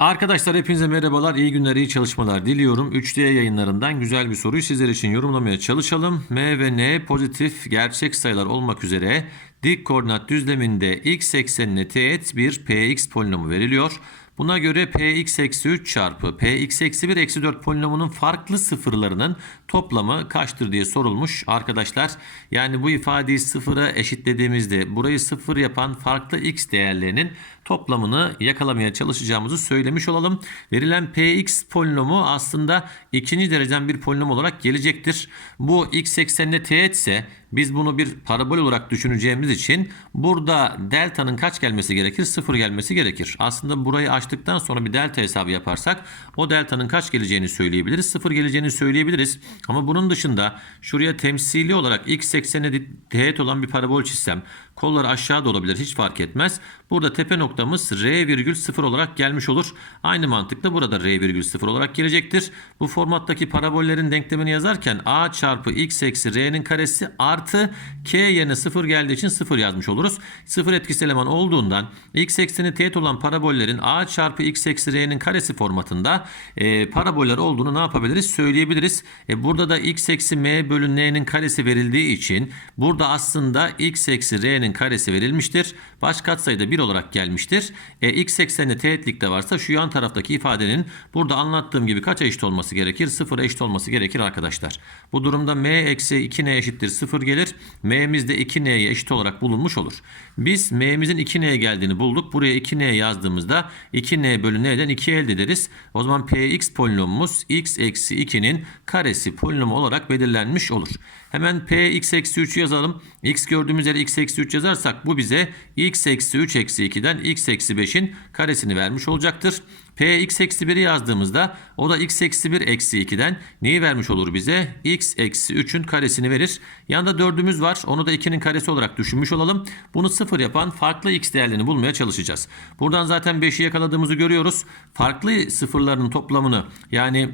Arkadaşlar hepinize merhabalar, iyi günler, iyi çalışmalar diliyorum. 3D yayınlarından güzel bir soruyu sizler için yorumlamaya çalışalım. M ve N pozitif gerçek sayılar olmak üzere dik koordinat düzleminde x eksenine teğet bir px polinomu veriliyor. Buna göre px eksi 3 çarpı px eksi 1 eksi 4 polinomunun farklı sıfırlarının toplamı kaçtır diye sorulmuş arkadaşlar. Yani bu ifadeyi sıfıra eşitlediğimizde burayı sıfır yapan farklı x değerlerinin toplamını yakalamaya çalışacağımızı söylemiş olalım. Verilen px polinomu aslında ikinci dereceden bir polinom olarak gelecektir. Bu x eksenine teğet ise biz bunu bir parabol olarak düşüneceğimiz için burada delta'nın kaç gelmesi gerekir? Sıfır gelmesi gerekir. Aslında burayı açtıktan sonra bir delta hesabı yaparsak o delta'nın kaç geleceğini söyleyebiliriz. Sıfır geleceğini söyleyebiliriz. Ama bunun dışında şuraya temsili olarak x eksenine teğet olan bir parabol çizsem kolları aşağıda olabilir hiç fark etmez. Burada tepe noktamız r virgül 0 olarak gelmiş olur. Aynı mantıkla burada r virgül 0 olarak gelecektir. Bu formattaki parabollerin denklemini yazarken a çarpı x eksi r'nin karesi artı k yerine 0 geldiği için 0 yazmış oluruz. 0 etkisi eleman olduğundan x ekseni teğet olan parabollerin a çarpı x eksi r'nin karesi formatında e, paraboller olduğunu ne yapabiliriz? Söyleyebiliriz. E, burada da x eksi m bölü n'nin karesi verildiği için burada aslında x eksi r'nin karesi verilmiştir. Baş katsayıda 1 olarak gelmiştir. E, x ekseninde teğetlikte varsa şu yan taraftaki ifadenin burada anlattığım gibi kaça eşit olması gerekir? 0'a eşit olması gerekir arkadaşlar. Bu durumda m eksi 2n eşittir 0 gelir. m'miz de 2n'ye eşit olarak bulunmuş olur. Biz m'mizin 2n'ye geldiğini bulduk. Buraya 2n yazdığımızda 2n bölü n'den 2 elde ederiz. O zaman px polinomumuz x eksi 2'nin karesi polinomu olarak belirlenmiş olur. Hemen px eksi 3 yazalım. x gördüğümüz yere x eksi 3 yazarsak bu bize x eksi 3 eksi 2'den x eksi 5'in karesini vermiş olacaktır. Px eksi 1'i yazdığımızda o da x eksi 1 eksi 2'den neyi vermiş olur bize? x eksi 3'ün karesini verir. Yanında 4'ümüz var. Onu da 2'nin karesi olarak düşünmüş olalım. Bunu 0 yapan farklı x değerlerini bulmaya çalışacağız. Buradan zaten 5'i yakaladığımızı görüyoruz. Farklı sıfırların toplamını yani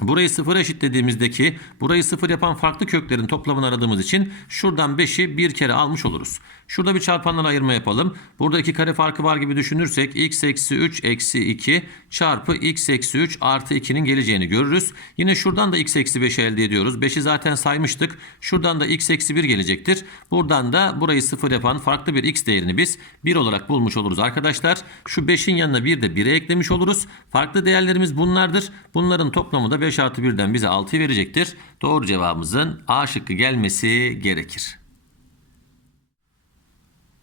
Burayı sıfır eşitlediğimizdeki burayı sıfır yapan farklı köklerin toplamını aradığımız için şuradan 5'i bir kere almış oluruz. Şurada bir çarpanlara ayırma yapalım. Burada iki kare farkı var gibi düşünürsek x eksi 3 eksi 2 çarpı x eksi 3 artı 2'nin geleceğini görürüz. Yine şuradan da x eksi 5'i elde ediyoruz. 5'i zaten saymıştık. Şuradan da x eksi 1 gelecektir. Buradan da burayı sıfır yapan farklı bir x değerini biz 1 olarak bulmuş oluruz arkadaşlar. Şu 5'in yanına bir de 1'e eklemiş oluruz. Farklı değerlerimiz bunlardır. Bunların toplamı da 5 artı 1'den bize 6'yı verecektir. Doğru cevabımızın A şıkkı gelmesi gerekir.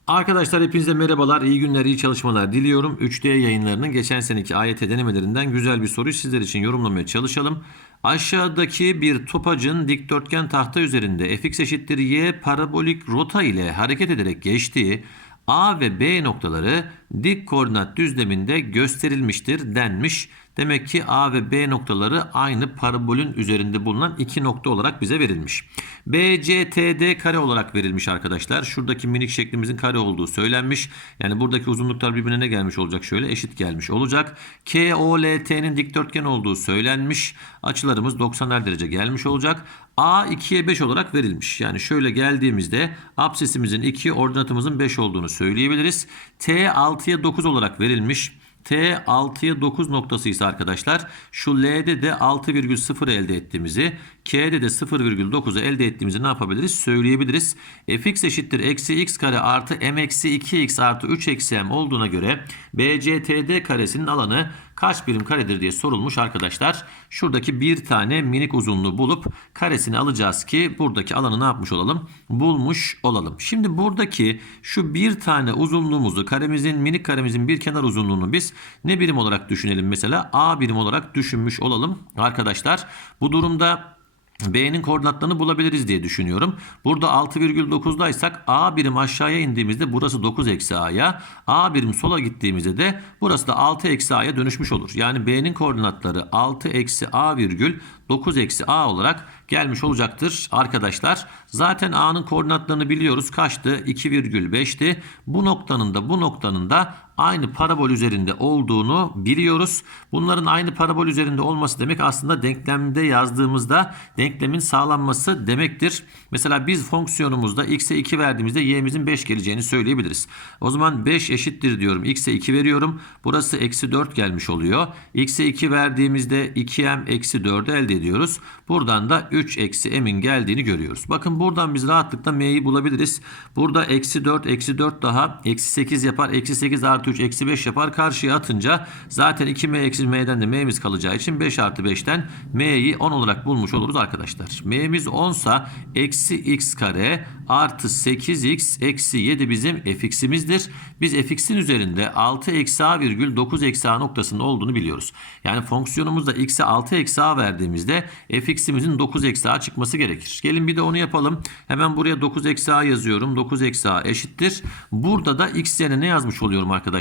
Arkadaşlar hepinize merhabalar, iyi günler, iyi çalışmalar diliyorum. 3D yayınlarının geçen seneki AYT denemelerinden güzel bir soruyu sizler için yorumlamaya çalışalım. Aşağıdaki bir topacın dikdörtgen tahta üzerinde fx eşittir y parabolik rota ile hareket ederek geçtiği A ve B noktaları dik koordinat düzleminde gösterilmiştir denmiş. Demek ki A ve B noktaları aynı parabolün üzerinde bulunan iki nokta olarak bize verilmiş. BCTD kare olarak verilmiş arkadaşlar. Şuradaki minik şeklimizin kare olduğu söylenmiş. Yani buradaki uzunluklar birbirine ne gelmiş olacak? Şöyle eşit gelmiş olacak. KOLT'nin dikdörtgen olduğu söylenmiş. Açılarımız 90'er derece gelmiş olacak. A 2'ye 5 olarak verilmiş. Yani şöyle geldiğimizde absesimizin 2, ordinatımızın 5 olduğunu söyleyebiliriz. T 6'ya 9 olarak verilmiş. T 6'ya 9 noktası ise arkadaşlar şu L'de de 6,0 elde ettiğimizi K'de de 0,9'u elde ettiğimizi ne yapabiliriz? Söyleyebiliriz. fx eşittir eksi x kare artı m eksi 2x artı 3 eksi m olduğuna göre BCTD karesinin alanı kaç birim karedir diye sorulmuş arkadaşlar. Şuradaki bir tane minik uzunluğu bulup karesini alacağız ki buradaki alanı ne yapmış olalım? Bulmuş olalım. Şimdi buradaki şu bir tane uzunluğumuzu karemizin minik karemizin bir kenar uzunluğunu biz ne birim olarak düşünelim mesela? A birim olarak düşünmüş olalım arkadaşlar. Bu durumda B'nin koordinatlarını bulabiliriz diye düşünüyorum. Burada 6,9'daysak A birim aşağıya indiğimizde burası 9 eksi A'ya. A birim sola gittiğimizde de burası da 6 eksi A'ya dönüşmüş olur. Yani B'nin koordinatları 6 eksi A virgül 9 eksi A olarak gelmiş olacaktır arkadaşlar. Zaten A'nın koordinatlarını biliyoruz. Kaçtı? 2,5'ti. Bu noktanın da bu noktanın da aynı parabol üzerinde olduğunu biliyoruz. Bunların aynı parabol üzerinde olması demek aslında denklemde yazdığımızda denklemin sağlanması demektir. Mesela biz fonksiyonumuzda x'e 2 verdiğimizde y'mizin 5 geleceğini söyleyebiliriz. O zaman 5 eşittir diyorum. x'e 2 veriyorum. Burası eksi 4 gelmiş oluyor. x'e 2 verdiğimizde 2m eksi 4'ü elde ediyoruz. Buradan da 3 eksi m'in geldiğini görüyoruz. Bakın buradan biz rahatlıkla m'yi bulabiliriz. Burada eksi 4 eksi 4 daha eksi 8 yapar. Eksi 8 artı 3 eksi 5 yapar. Karşıya atınca zaten 2m eksi m'den de m'miz kalacağı için 5 artı 5'ten m'yi 10 olarak bulmuş oluruz arkadaşlar. m'miz 10 sa eksi x kare artı 8x eksi 7 bizim fx'imizdir. Biz fx'in üzerinde 6 eksi a virgül 9 eksi a noktasında olduğunu biliyoruz. Yani fonksiyonumuzda x'e 6 eksi a verdiğimizde fx'imizin 9 eksi a çıkması gerekir. Gelin bir de onu yapalım. Hemen buraya 9 eksi a yazıyorum. 9 eksi a eşittir. Burada da x yerine ne yazmış oluyorum arkadaşlar?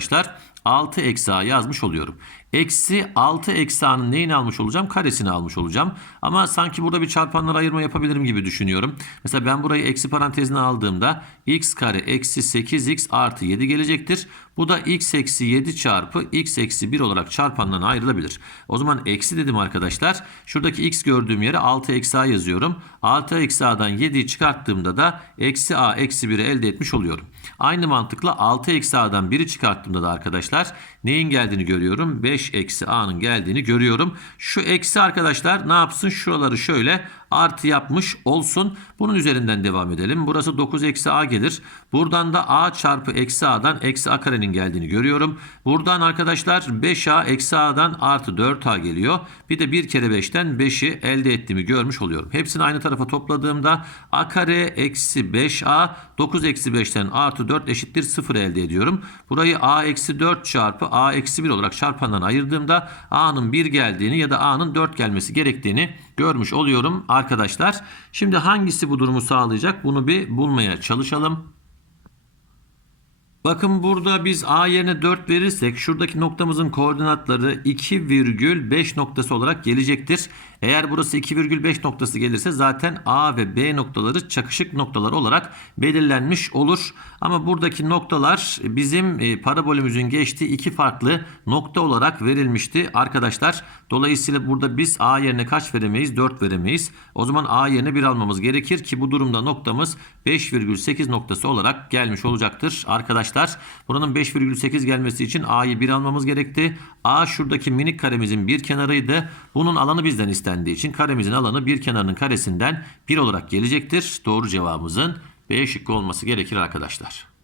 6 eksi a yazmış oluyorum. Eksi 6 eksi a'nın neyini almış olacağım? Karesini almış olacağım. Ama sanki burada bir çarpanlara ayırma yapabilirim gibi düşünüyorum. Mesela ben burayı eksi parantezine aldığımda x kare eksi 8x artı 7 gelecektir. Bu da x eksi 7 çarpı x eksi 1 olarak çarpandan ayrılabilir. O zaman eksi dedim arkadaşlar. Şuradaki x gördüğüm yere 6 eksi a yazıyorum. 6 eksi a'dan 7'yi çıkarttığımda da eksi a eksi 1'i elde etmiş oluyorum. Aynı mantıkla 6 eksi a'dan 1'i çıkarttığımda da arkadaşlar neyin geldiğini görüyorum? 5 eksi a'nın geldiğini görüyorum. Şu eksi arkadaşlar ne yapsın? Şuraları şöyle artı yapmış olsun. Bunun üzerinden devam edelim. Burası 9 eksi a gelir. Buradan da a çarpı eksi a'dan eksi a karenin geldiğini görüyorum. Buradan arkadaşlar 5a eksi a'dan artı 4a geliyor. Bir de 1 kere 5'ten 5'i elde ettiğimi görmüş oluyorum. Hepsini aynı tarafa topladığımda a kare eksi 5a 9 eksi 5'ten artı 4 eşittir 0 elde ediyorum. Burayı a eksi 4 çarpı a eksi 1 olarak çarpandan ayırdığımda a'nın 1 geldiğini ya da a'nın 4 gelmesi gerektiğini görmüş oluyorum arkadaşlar. Şimdi hangisi bu durumu sağlayacak? Bunu bir bulmaya çalışalım. Bakın burada biz a yerine 4 verirsek şuradaki noktamızın koordinatları 2,5 noktası olarak gelecektir. Eğer burası 2,5 noktası gelirse zaten a ve b noktaları çakışık noktalar olarak belirlenmiş olur. Ama buradaki noktalar bizim e, parabolümüzün geçtiği iki farklı nokta olarak verilmişti arkadaşlar. Dolayısıyla burada biz a yerine kaç veremeyiz? 4 veremeyiz. O zaman a yerine 1 almamız gerekir ki bu durumda noktamız 5,8 noktası olarak gelmiş olacaktır arkadaşlar. Buranın 5,8 gelmesi için a'yı 1 almamız gerekti. a şuradaki minik karemizin bir kenarıydı. Bunun alanı bizden istendiği için karemizin alanı bir kenarının karesinden 1 olarak gelecektir. Doğru cevabımızın B şıkkı olması gerekir arkadaşlar.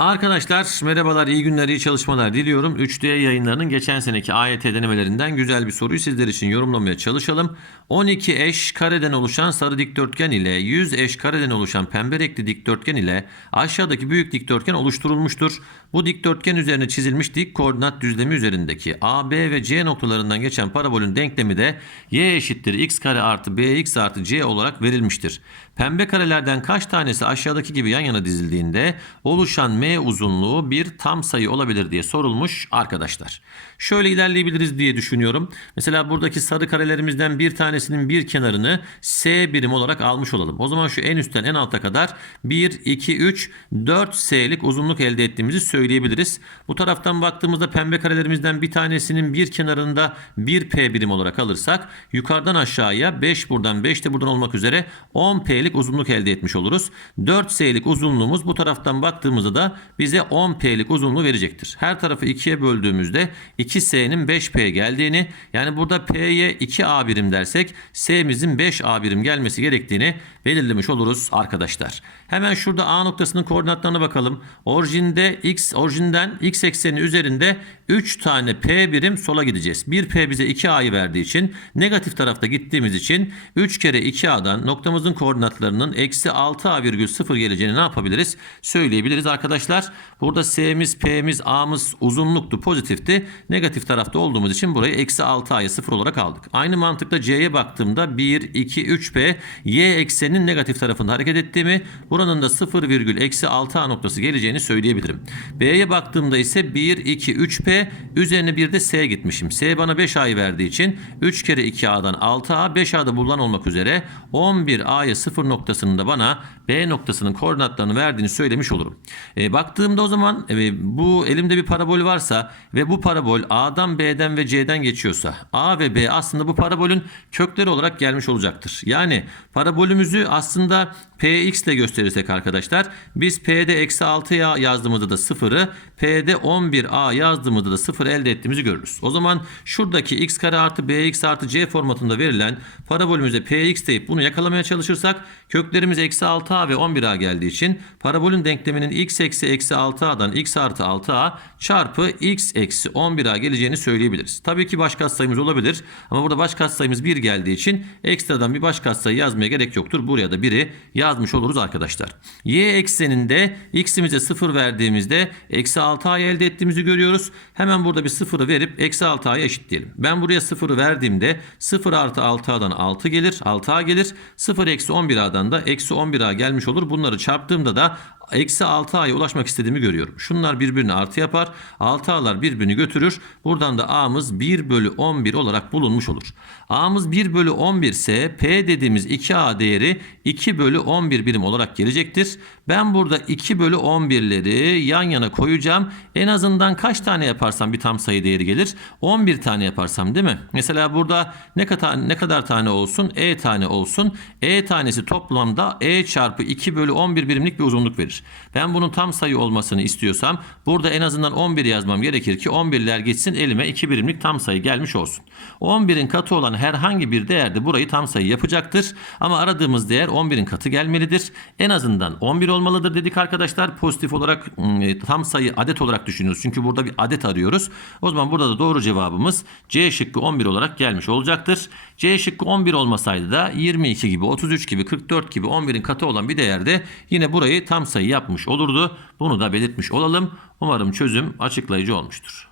Arkadaşlar merhabalar, iyi günler, iyi çalışmalar diliyorum. 3D yayınlarının geçen seneki AYT denemelerinden güzel bir soruyu sizler için yorumlamaya çalışalım. 12 eş kareden oluşan sarı dikdörtgen ile 100 eş kareden oluşan pembe renkli dikdörtgen ile aşağıdaki büyük dikdörtgen oluşturulmuştur. Bu dikdörtgen üzerine çizilmiş dik koordinat düzlemi üzerindeki A, B ve C noktalarından geçen parabolün denklemi de y eşittir x kare artı bx artı c olarak verilmiştir. Pembe karelerden kaç tanesi aşağıdaki gibi yan yana dizildiğinde oluşan m uzunluğu bir tam sayı olabilir diye sorulmuş arkadaşlar. Şöyle ilerleyebiliriz diye düşünüyorum. Mesela buradaki sarı karelerimizden bir tanesinin bir kenarını s birim olarak almış olalım. O zaman şu en üstten en alta kadar 1, 2, 3, 4 s'lik uzunluk elde ettiğimizi söyleyebiliriz. Bu taraftan baktığımızda pembe karelerimizden bir tanesinin bir kenarında 1 p birim olarak alırsak yukarıdan aşağıya 5 buradan 5 de buradan olmak üzere 10 p'lik uzunluk elde etmiş oluruz. 4 s'lik uzunluğumuz bu taraftan baktığımızda da bize 10 p'lik uzunluğu verecektir. Her tarafı 2'ye böldüğümüzde 2s'nin 5p geldiğini yani burada p'ye 2a birim dersek s'mizin 5a birim gelmesi gerektiğini belirlemiş oluruz arkadaşlar. Hemen şurada a noktasının koordinatlarına bakalım. Orijinde x orijinden x ekseni üzerinde 3 tane p birim sola gideceğiz. 1p bize 2a'yı verdiği için negatif tarafta gittiğimiz için 3 kere 2a'dan noktamızın koordinatlarının eksi 6a virgül 0 geleceğini ne yapabiliriz? Söyleyebiliriz arkadaşlar. Burada s'miz, p'miz, a'mız uzunluktu, pozitifti. Negatif tarafta olduğumuz için burayı eksi 6a'ya 0 olarak aldık. Aynı mantıkla c'ye baktığımda 1, 2, 3p y ekseninin negatif tarafında hareket ettiğimi, buranın da 0 virgül eksi 6a noktası geleceğini söyleyebilirim. B'ye baktığımda ise 1, 2, 3p üzerine bir de S gitmişim. S bana 5A'yı verdiği için 3 kere 2A'dan 6A 5A'da bulunan olmak üzere 11A'ya 0 noktasının da bana B noktasının koordinatlarını verdiğini söylemiş olurum. E, baktığımda o zaman e, bu elimde bir parabol varsa ve bu parabol A'dan B'den ve C'den geçiyorsa A ve B aslında bu parabolün kökleri olarak gelmiş olacaktır. Yani parabolümüzü aslında Px ile gösterirsek arkadaşlar biz P'de eksi 6'ya yazdığımızda da 0'ı P'de 11A yazdığımızda da 0 elde ettiğimizi görürüz. O zaman şuradaki x kare artı bx artı c formatında verilen parabolümüze px deyip bunu yakalamaya çalışırsak köklerimiz eksi 6a ve 11a geldiği için parabolün denkleminin x eksi eksi 6a'dan x artı 6a çarpı x eksi 11a geleceğini söyleyebiliriz. Tabii ki baş katsayımız olabilir ama burada baş katsayımız 1 geldiği için ekstradan bir baş katsayı yazmaya gerek yoktur. Buraya da 1'i yazmış oluruz arkadaşlar. Y ekseninde x'imize 0 verdiğimizde eksi 6a'yı elde ettiğimizi görüyoruz. Hemen burada bir 0'ı verip eksi 6a'ya eşitleyelim. Ben buraya 0'ı verdiğimde 0 artı 6a'dan 6 gelir. 6a gelir. 0 eksi 11a'dan da eksi 11a gelmiş olur. Bunları çarptığımda da eksi 6a'ya ulaşmak istediğimi görüyorum. Şunlar birbirini artı yapar. 6a'lar birbirini götürür. Buradan da a'mız 1 bölü 11 olarak bulunmuş olur. a'mız 1 bölü 11 ise p dediğimiz 2a değeri 2 bölü 11 birim olarak gelecektir. Ben burada 2 bölü 11'leri yan yana koyacağım. En azından kaç tane yaparsam bir tam sayı değeri gelir? 11 tane yaparsam değil mi? Mesela burada ne kadar ne kadar tane olsun? E tane olsun. E tanesi toplamda E çarpı 2 bölü 11 birimlik bir uzunluk verir. Ben bunun tam sayı olmasını istiyorsam burada en azından 11 yazmam gerekir ki 11'ler gitsin elime 2 birimlik tam sayı gelmiş olsun. 11'in katı olan herhangi bir değer de burayı tam sayı yapacaktır. Ama aradığımız değer 11'in katı gelmelidir. En azından 11 olmalıdır dedik arkadaşlar. Pozitif olarak ım, tam sayı adet olarak düşünüyoruz. Çünkü burada bir adet arıyoruz. O zaman burada da doğru cevabımız C şıkkı 11 olarak gelmiş olacaktır. C şıkkı 11 olmasaydı da 22 gibi, 33 gibi, 44 gibi 11'in katı olan bir değerde yine burayı tam sayı yapmış olurdu. Bunu da belirtmiş olalım. Umarım çözüm açıklayıcı olmuştur.